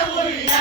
Yeah, we're